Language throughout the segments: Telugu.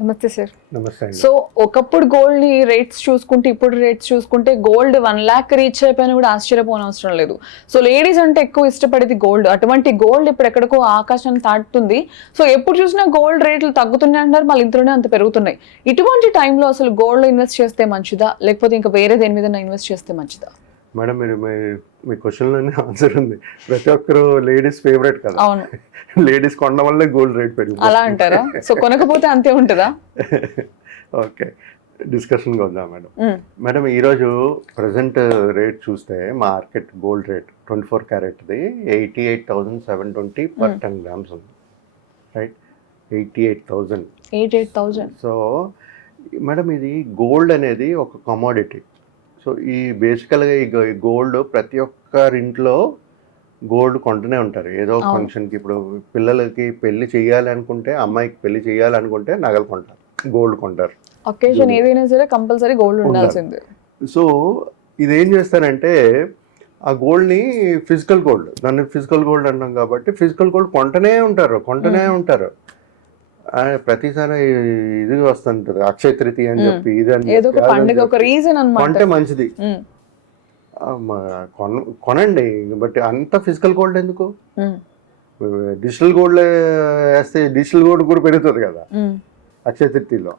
నమస్తే సార్. నమస్తే అండి. సో ఒకప్పుడు గోల్డ్ ని రేట్స్ చూసుకుంటే ఇప్పుడు రేట్స్ చూసుకుంటే గోల్డ్ 1 lakh రీచ్ అయిపోయినా కూడా ఆశ్చర్యపోనవసరం లేదు. సో లేడీస్ అంటే ఎక్కువ ఇష్టపడేది గోల్డ్. అటువంటి గోల్డ్ ఇప్పుడు ఎక్కడికో ఆకాశాన్ని తాటుతుంది. సో ఎప్పుడు చూసినా గోల్డ్ రేట్లు తగ్గుతున్నాయి అంటారు, మళ్ళీ ఇంతలోనే అంత పెరుగుతున్నాయి. ఇటువంటి టైంలో అసలు గోల్డ్ లో ఇన్వెస్ట్ చేస్తే మంచిదా, లేకపోతే ఇంకా వేరే దేని మీద ఇన్వెస్ట్ చేస్తే మంచిదా? మేడం మీ క్వశ్చన్లోనే ఆన్సర్ ఉంది. ప్రతి ఒక్కరు లేడీస్ ఫేవరెట్ కదా. అవును, లేడీస్ కొనడం వల్లే గోల్డ్ రేట్ పెరిగింది. అలా అంటారా? సో కొనకపోతే అంతే ఉంటుందా? ఓకే, డిస్కషన్కి వద్దాం మేడం. మేడం ఈరోజు ప్రజెంట్ రేట్ చూస్తే market gold rate 24 క్యారెట్ది 88,720 per 10 grams ఉంది. రైట్, 88,000. సో మేడం ఇది గోల్డ్ అనేది ఒక కమోడిటీ. సో ఈ బేసికల్గా ఈ గోల్డ్ ప్రతి ఒక్కరింట్లో గోల్డ్ కొంటూనే ఉంటారు. ఏదో ఫంక్షన్కి, ఇప్పుడు పిల్లలకి పెళ్లి చేయాలి అనుకుంటే, అమ్మాయికి పెళ్లి చేయాలనుకుంటే నగలు కొంటారు, గోల్డ్ కొంటారు. ఒకేషన్ ఏదైనా సరే కంపల్సరీ గోల్డ్ ఉండాల్సిందే. సో ఇదేం చేస్తారంటే ఆ గోల్డ్ని ఫిజికల్ గోల్డ్, దాన్ని ఫిజికల్ గోల్డ్ అంటాం కాబట్టి ఫిజికల్ గోల్డ్ కొంటనే ఉంటారు. ప్రతిసారి ఇది వస్తుంటది అక్షయ తృతీయ అని చెప్పి, కొంటే మంచిది కొనండి. బట్ అంత ఫిజికల్ గోల్డ్ ఎందుకు? డిజిటల్ గోల్డ్ వేస్తే డిజిటల్ గోల్డ్ కూడా పెరుగుతుంది కదా అక్షయ తృతీయలో.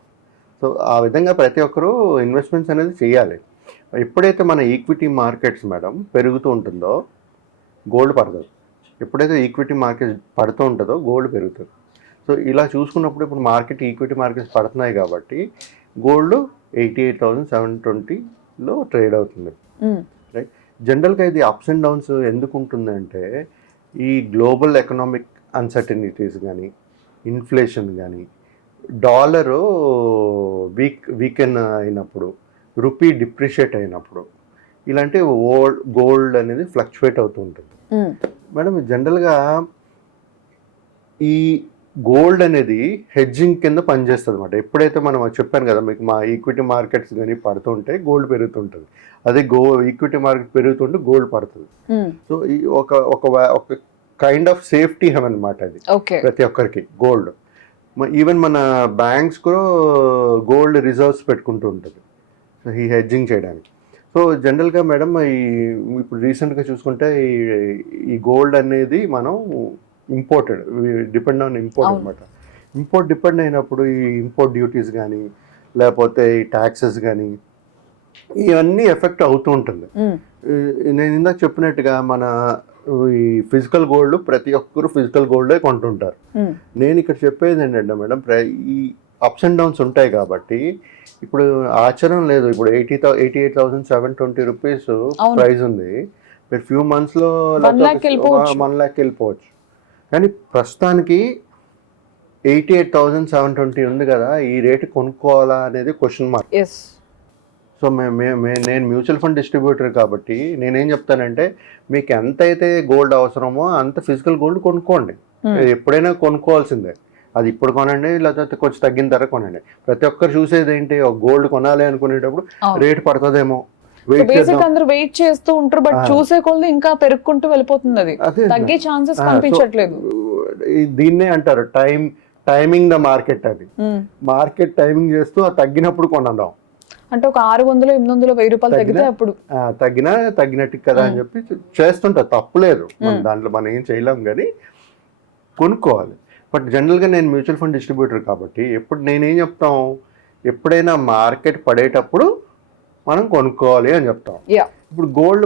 సో ఆ విధంగా ప్రతి ఒక్కరూ ఇన్వెస్ట్మెంట్స్ అనేది చేయాలి. ఎప్పుడైతే మన ఈక్విటీ మార్కెట్స్ మేడం పెరుగుతూ ఉంటుందో గోల్డ్ పడుతుంది. ఎప్పుడైతే ఈక్విటీ మార్కెట్ పడుతూ ఉంటుందో గోల్డ్ పెరుగుతుంది. సో ఇలా చూసుకున్నప్పుడు ఇప్పుడు ఈక్విటీ మార్కెట్స్ పడుతున్నాయి కాబట్టి గోల్డ్ 88,720లో ట్రేడ్ అవుతుంది. రైట్, జనరల్గా ఇది అప్స్ అండ్ డౌన్స్ ఎందుకు ఉంటుందంటే ఈ గ్లోబల్ ఎకనామిక్ అన్సర్టనిటీస్ కానీ, ఇన్ఫ్లేషన్ కానీ, డాలరు వీకెన్ అయినప్పుడు, రూపీ డిప్రిషియేట్ అయినప్పుడు, ఇలాంటి గోల్డ్ అనేది ఫ్లక్చువేట్ అవుతూ ఉంటుంది. మేడం జనరల్గా ఈ గోల్డ్ అనేది హెడ్జింగ్ కింద పనిచేస్తుంది అనమాట. ఎప్పుడైతే మనం చెప్పాను కదా మీకు, మా ఈక్విటీ మార్కెట్స్ కానీ పడుతుంటే గోల్డ్ పెరుగుతుంటుంది, అదే ఈక్విటీ మార్కెట్ పెరుగుతుంటే గోల్డ్ పడుతుంది. సో ఈ ఒక కైండ్ ఆఫ్ సేఫ్టీ అనమాట అది ప్రతి ఒక్కరికి గోల్డ్. ఈవెన్ మన బ్యాంక్స్ కూడా గోల్డ్ రిజర్వ్స్ పెట్టుకుంటూ ఉంటుంది సో ఈ హెడ్జింగ్ చేయడానికి. సో జనరల్గా మేడం ఇప్పుడు రీసెంట్గా చూసుకుంటే ఈ గోల్డ్ అనేది మనం ఇంపోర్టెడ్, డిపెండ్ ఆన్ ఇంపోర్ట్ అనమాట. ఇంపోర్ట్ డిపెండ్ అయినప్పుడు ఈ ఇంపోర్ట్ డ్యూటీస్ కానీ, లేకపోతే ఈ ట్యాక్సెస్ కానీ, ఇవన్నీ ఎఫెక్ట్ అవుతూ ఉంటుంది. నేను ఇందాక చెప్పినట్టుగా మన ఈ ఫిజికల్ గోల్డ్ ప్రతి ఒక్కరు ఫిజికల్ గోల్డే కొంటుంటారు. నేను ఇక్కడ చెప్పేది ఏంటంటే మేడం, ఈ అప్స్ అండ్ డౌన్స్ ఉంటాయి కాబట్టి ఇప్పుడు ఆచరణ లేదు. ఇప్పుడు 88,720 రూపీస్ ప్రైస్ ఉంది, మీరు ఫ్యూ మంత్స్లో 1 lakh వెళ్ళిపోవచ్చు. కానీ ప్రస్తుతానికి 88,720 ఉంది కదా, ఈ రేటు కొనుక్కోవాలా అనేది క్వశ్చన్ మార్క్. సో నేను మ్యూచువల్ ఫండ్ డిస్ట్రిబ్యూటర్ కాబట్టి నేనేం చెప్తానంటే, మీకు ఎంత అయితే గోల్డ్ అవసరమో అంత ఫిజికల్ గోల్డ్ కొనుక్కోండి. ఎప్పుడైనా కొనుక్కోవాల్సిందే. అది ఇప్పుడు కొనండి, లేకపోతే కొంచెం తగ్గిన ధర కొనండి. ప్రతి ఒక్కరు చూసేది ఏంటి, ఒక గోల్డ్ కొనాలి అనుకునేటప్పుడు రేటు పడుతుందేమో, అందరూ వెయిట్ చేస్తూ ఉంటారు. బట్ చూసే కొద్ది ఇంకా పెరుగుకుంటూ వెళ్ళిపోతుంది, అది తగ్గే ఛాన్సెస్ కనిపించట్లేదు. దీన్నే అంటారు టైమింగ్ ద మార్కెట్. అది మార్కెట్ టైమింగ్ చేస్తూ అది తగ్గినప్పుడు కొనడం. అంటే ఒక 600, 800, 1000 రూపాయలు తగ్గితే అప్పుడు తగ్గినట్టు కదా అని చెప్పి చేస్తుంటారు. తప్పులేదు, దాంట్లో మనం ఏం చేయలేం, కానీ కొనుక్కోవాలి. బట్ జనరల్గా నేను మ్యూచువల్ ఫండ్ డిస్ట్రిబ్యూటర్ కాబట్టి ఎప్పుడు నేనేం చెప్తాం, ఎప్పుడైనా మార్కెట్ పడేటప్పుడు మనం కొనుక్కోవాలి అని చెప్తాం. ఇప్పుడు గోల్డ్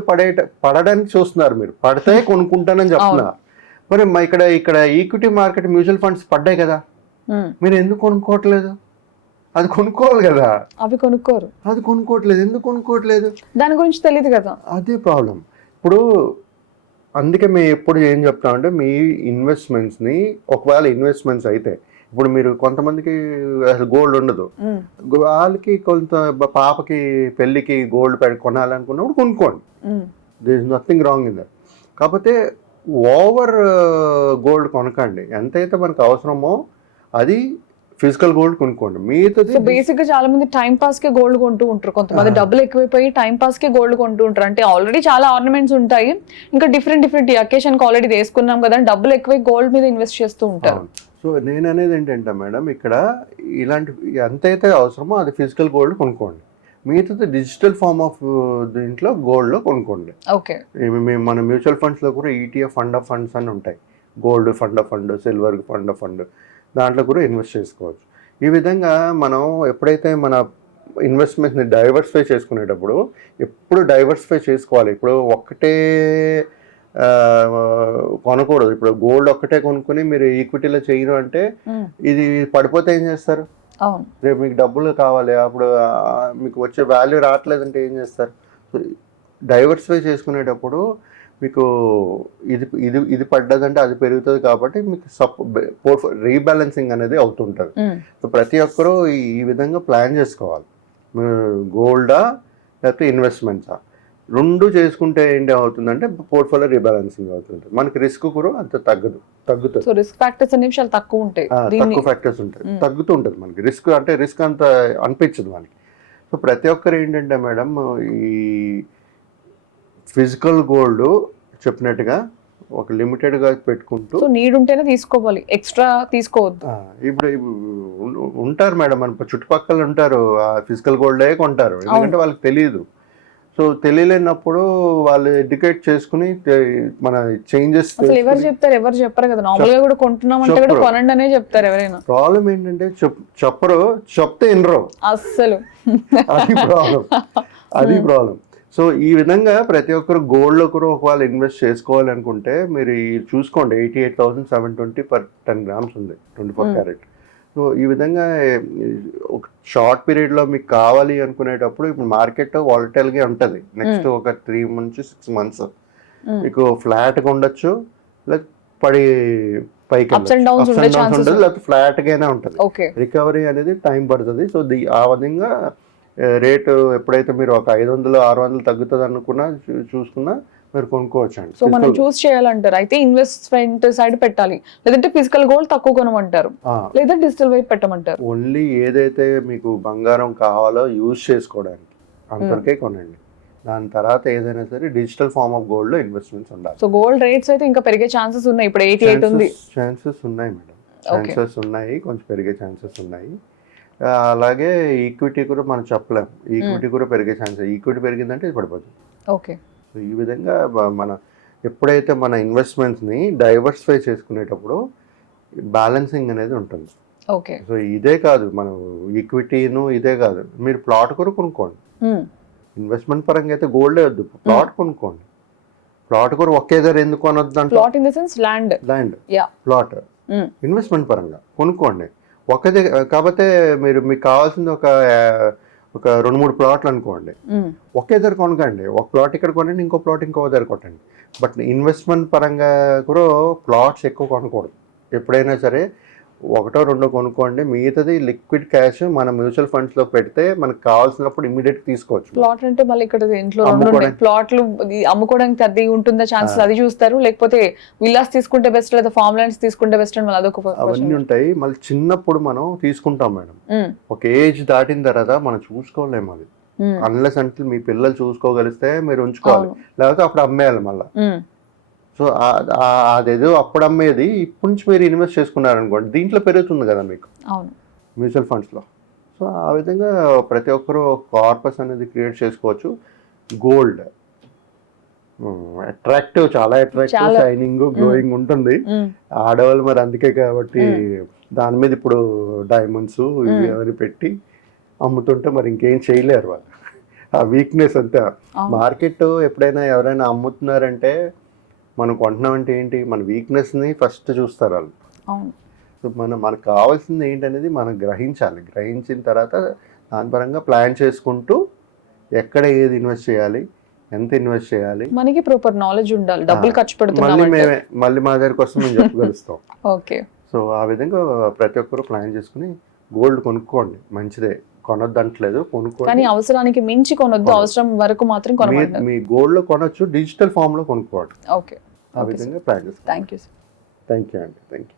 పడడానికి చూస్తున్నారు, మీరు పడితే కొనుక్కుంటానని చెప్తున్నారు. మరి ఇక్కడ ఈక్విటీ మార్కెట్ మ్యూచువల్ ఫండ్స్ పడ్డాయి కదా, మీరు ఎందుకు కొనుక్కోవట్లేదు? అది కొనుక్కోవాలి కదా, అవి కొనుక్కోరు. అది కొనుక్కోవట్లేదు, ఎందుకు కొనుక్కోవట్లేదు? దాని గురించి తెలియదు కదా, అదే ప్రాబ్లం. ఇప్పుడు అందుకే మేము ఎప్పుడు ఏం చెప్తామంటే, మీ ఇన్వెస్ట్మెంట్స్ని ఒకవేళ ఇన్వెస్ట్మెంట్స్ అయితే, ఇప్పుడు మీరు కొంతమందికి అసలు గోల్డ్ ఉండదు, వాళ్ళకి కొంత పాపకి పెళ్ళికి గోల్డ్ కొనాలనుకున్నప్పుడు కొనుక్కోండి, there is nothing wrong in that. కాకపోతే ఓవర్ గోల్డ్ కొనకండి. ఎంతైతే మనకు అవసరమో అది ఫిజికల్ గోల్డ్ కొనుక్కోండి. సో బేసిక్ గా చాలా మంది టైం పాస్ కి గోల్డ్ కొంటూ ఉంటారు. కొంతమంది డబ్బులు ఎక్కువైపోయి టైం పాస్ కి గోల్డ్ కొంటూ ఉంటారు. అంటే ఆల్రెడీ చాలా ఆర్నమెంట్స్ ఉంటాయి, ఇంకా డిఫరెంట్ అకేషన్ కి ఆల్రెడీ తీసుకున్నాం కదా, డబ్బులు ఎక్కువై గోల్డ్ మీద ఇన్వెస్ట్ చేస్తూ ఉంటారు. సో నేను అనేది ఏంటంటే మేడం, ఇక్కడ ఇలాంటి ఎంతైతే అవసరమో అది ఫిజికల్ గోల్డ్ కొనుక్కోండి, మిగతాది డిజిటల్ ఫార్మ్ ఆఫ్ దీంట్లో గోల్డ్లో కొనుక్కోండి. ఓకే. మన మ్యూచువల్ ఫండ్స్లో కూడా ఈటీఎఫ్ ఫండ్ ఆఫ్ ఫండ్స్ అని ఉంటాయి, gold fund of fund, silver fund of fund, దాంట్లో కూడా ఇన్వెస్ట్ చేసుకోవచ్చు. ఈ విధంగా మనం ఎప్పుడైతే మన ఇన్వెస్ట్మెంట్ని డైవర్సిఫై చేసుకునేటప్పుడు ఎప్పుడు డైవర్సిఫై చేసుకోవాలి. ఇప్పుడు ఒక్కటే కొనకూడదు. ఇప్పుడు గోల్డ్ ఒక్కటే కొనుక్కొని మీరు ఈక్విటీలో చేయరు అంటే ఇది పడిపోతే ఏం చేస్తారు? అవును. రేపు మీకు డబ్బులు కావాలి, అప్పుడు మీకు వచ్చే వాల్యూ రావట్లేదంటే ఏం చేస్తారు? డైవర్సిఫై చేసుకునేటప్పుడు మీకు ఇది ఇది ఇది పడ్డదంటే అది పెరుగుతుంది, కాబట్టి మీకు రీబ్యాలెన్సింగ్ అనేది అవుతుంటుంది. సో ప్రతి ఒక్కరూ ఈ విధంగా ప్లాన్ చేసుకోవాలి. గోల్డా లేకపోతే ఇన్వెస్ట్మెంట్సా, రెండు చేసుకుంటే ఏంటి అవుతుందంటే పోర్ట్ఫోలియో రీబ్యాలెన్సింగ్ అవుతుంది, మనకి రిస్క్ కూడా అంత తగ్గుతుంది. సో రిస్క్ ఫ్యాక్టర్స్ అనేవి చాలా తక్కువ ఉంటాయి, తక్కువ ఫ్యాక్టర్స్ ఉంటాయి, తగ్గుతూ ఉంటుంది మనకి రిస్క్. అంటే రిస్క్ అంత అనిపించదు మనకి. సో ప్రతి ఒక్కరు ఏంటంటే మేడం, ఈ ఫిజికల్ గోల్డ్ చెప్పినట్టుగా ఒక లిమిటెడ్గా పెట్టుకుంటూ, సో నీడ్ ఉంటేనే తీసుకోవాలి, ఎక్స్ట్రా తీసుకోవద్దు. ఇప్పుడు ఉంటారు మేడం మన చుట్టుపక్కల ఉంటారు, ఫిజికల్ గోల్డే కొంటారు, ఎందుకంటే వాళ్ళకి తెలియదు. సో తెలియలేనప్పుడు వాళ్ళు ఎడ్యుకేట్ చేసుకుని మన చేంజెస్ ఎవరు చెప్తారు, ఎవరు చెప్పరు కదా. నార్మల్ గా కూడా కొంటున్నాం అంటే కూడా కొనండి అనే చెప్తారు ఎవరైనా. ప్రాబ్లం ఏంటంటే చెప్పరు, చెప్తే వినరు అస్సలు. అది ప్రాబ్లం. సో ఈ విధంగా ప్రతి ఒక్కరు గోల్డ్లో కూడా ఒకవేళ ఇన్వెస్ట్ చేసుకోవాలి అనుకుంటే మీరు చూసుకోండి, 88,720 per 10 grams ఉంది 24 క్యారెట్. సో ఈ విధంగా ఒక షార్ట్ పీరియడ్లో మీకు కావాలి అనుకునేటప్పుడు ఇప్పుడు మార్కెట్ వాలటైల్గా ఉంటుంది. నెక్స్ట్ ఒక 3 నుంచి 6 months మీకు ఫ్లాట్గా ఉండొచ్చు, లేకపోతే పైకి ఉండదు, లేకపోతే ఫ్లాట్గానే ఉంటుంది. రికవరీ అనేది టైం పడుతుంది. సో ఆ విధంగా రేటు ఎప్పుడైతే మీరు ఒక 500-600 తగ్గుతుంది అనుకున్నా చూసుకున్నా మీరు కొనుక్కోవచ్చు అండి. సో మనం చూస్ చేయాలంటారు అయితే ఇన్వెస్ట్మెంట్ సైడ్ పెట్టాలి, లేదంటే ఫిజికల్ గోల్డ్ తక్కువ కొనమంటారు, లేదా డిజిటల్ వైపు పెట్టమంటారు. ఓన్లీ ఏదైతే మీకు బంగారం కావాలో యూజ్ చేసుకోవడానికి అంతవరకే కొనండి. దాని తర్వాత ఏదైనా సరే డిజిటల్ ఫార్మ్ ఆఫ్ గోల్డ్ లో ఇన్వెస్ట్మెంట్స్ ఉండాలి. సో గోల్డ్ రేట్స్ అయితే ఇంకా పెరిగే ఛాన్సెస్ ఉన్నాయి. ఇప్పుడు 88 ఉంది. ఛాన్సెస్ ఉన్నాయి మేడం, ఛాన్సెస్ ఉన్నాయి, కొంచెం పెరిగే ఛాన్సెస్ ఉన్నాయి. అలాగే ఈక్విటీ కూడా మనం చెప్పలేం, ఈక్విటీ కూడా పెరిగే ఛాన్సెస్. ఈక్విటీ పెరిగిందంటే ఇది పడిపోతుంది. ఓకే. సో ఈ విధంగా మన ఎప్పుడైతే మన ఇన్వెస్ట్మెంట్స్ని డైవర్సిఫై చేసుకునేటప్పుడు బ్యాలెన్సింగ్ అనేది ఉంటుంది. ఓకే. సో ఇదే కాదు, మనం ఈక్విటీను ఇదే కాదు, మీరు ప్లాట్ కూడా కొనుక్కోండి. ఇన్వెస్ట్మెంట్ పరంగా అయితే గోల్డే వద్దు, ప్లాట్ కొనుక్కోండి. ప్లాట్ కూడా ఒకే ధర ఎందుకు అనొద్దు అంటే, plot in the sense land plot investment పరంగా కొనుక్కోండి. ఒకదే కాకపోతే మీకు కావాల్సింది ఒక 2-3 ప్లాట్లు అనుకోండి, ఒకే ధర కొనకండి. ఒక ప్లాట్ ఇక్కడ కొనండి, ఇంకో ప్లాట్ ఇంకో ధర కొట్టండి. బట్ ఇన్వెస్ట్మెంట్ పరంగా కూడా ప్లాట్స్ ఎక్కువ కొనకూడదు. ఎప్పుడైనా సరే 1-2 కొనుక్కోండి, మిగతాది లిక్విడ్ క్యాష్ మన మ్యూచువల్ ఫండ్స్ లో పెడితే మనకు కావాల్సినప్పుడు ఇమీడియట్ తీసుకోవచ్చు. ప్లాట్ అంటే మళ్ళీ ఇక్కడ ఇంట్లో ప్లాట్లు అమ్ముకోవడానికి అది ఉంటుందా ఛాన్సెస్, అది చూస్తారు. లేకపోతే విల్లాస్ తీసుకుంటే బెస్ట్, లేదా ఫార్మ్ ల్యాండ్స్ తీసుకుంటే బెస్ట్ అని అదొక అవన్నీ ఉంటాయి. మళ్ళీ చిన్నప్పుడు మనం తీసుకుంటాం మేడం, ఒక ఏజ్ దాటిన తర్వాత మనం చూసుకోలేము అది, అన్లెస్ అంటే మీ పిల్లలు చూసుకోగలిస్తే మీరు ఉంచుకోవాలి, లేకపోతే అప్పుడు అమ్మేయాలి మళ్ళీ. సో అదేదో అప్పుడు అమ్మేది ఇప్పుడు నుంచి మీరు ఇన్వెస్ట్ చేసుకున్నారనుకోండి, దీంట్లో పెరుగుతుంది కదా మీకు మ్యూచువల్ ఫండ్స్లో. సో ఆ విధంగా ప్రతి ఒక్కరూ కార్పస్ అనేది క్రియేట్ చేసుకోవచ్చు. గోల్డ్ అట్రాక్టివ్, చాలా అట్రాక్టివ్, షైనింగ్, గ్లోయింగ్ ఉంటుంది. ఆడవాళ్ళు మరి అందుకే కాబట్టి దాని మీద ఇప్పుడు డైమండ్స్ ఇవి అవన్నీ పెట్టి అమ్ముతుంటే మరి ఇంకేం చేయలేరు వాళ్ళు. ఆ వీక్నెస్ అంతా. మార్కెట్ ఎప్పుడైనా ఎవరైనా అమ్ముతున్నారంటే మనం కొంటున్నామంటే ఏంటి, మన వీక్నెస్ని ఫస్ట్ చూస్తారు వాళ్ళు. సో మనకు కావాల్సింది ఏంటనేది మనం గ్రహించాలి. గ్రహించిన తర్వాత దాని పరంగా ప్లాన్ చేసుకుంటూ ఎక్కడ ఏది ఇన్వెస్ట్ చేయాలి, ఎంత ఇన్వెస్ట్ చేయాలి, మనకి ప్రాపర్ నాలెడ్జ్ ఉండాలి. డబ్బులు ఖర్చు పెడుతున్నాం మళ్ళీ మా దగ్గర కోసం మేము చెప్పగలుస్తాం. ఓకే. సో ఆ విధంగా ప్రతి ఒక్కరు ప్లాన్ చేసుకుని గోల్డ్ కొనుక్కోండి, మంచిదే, కొనొద్దంటలేదు, కొనుక్కోండి. కానీ అవసరానికి మించి కొనొద్దు, అవసరం వరకు మాత్రం కొనొద్దు. మీ గోల్డ్ లో కొనొచ్చు, డిజిటల్ ఫామ్ లో కొనుక్కోండి. ఓకే. ఆ విధంగా ప్లాన్ చేసుకోండి. Thank you sir. Thank you అండి. Thank you.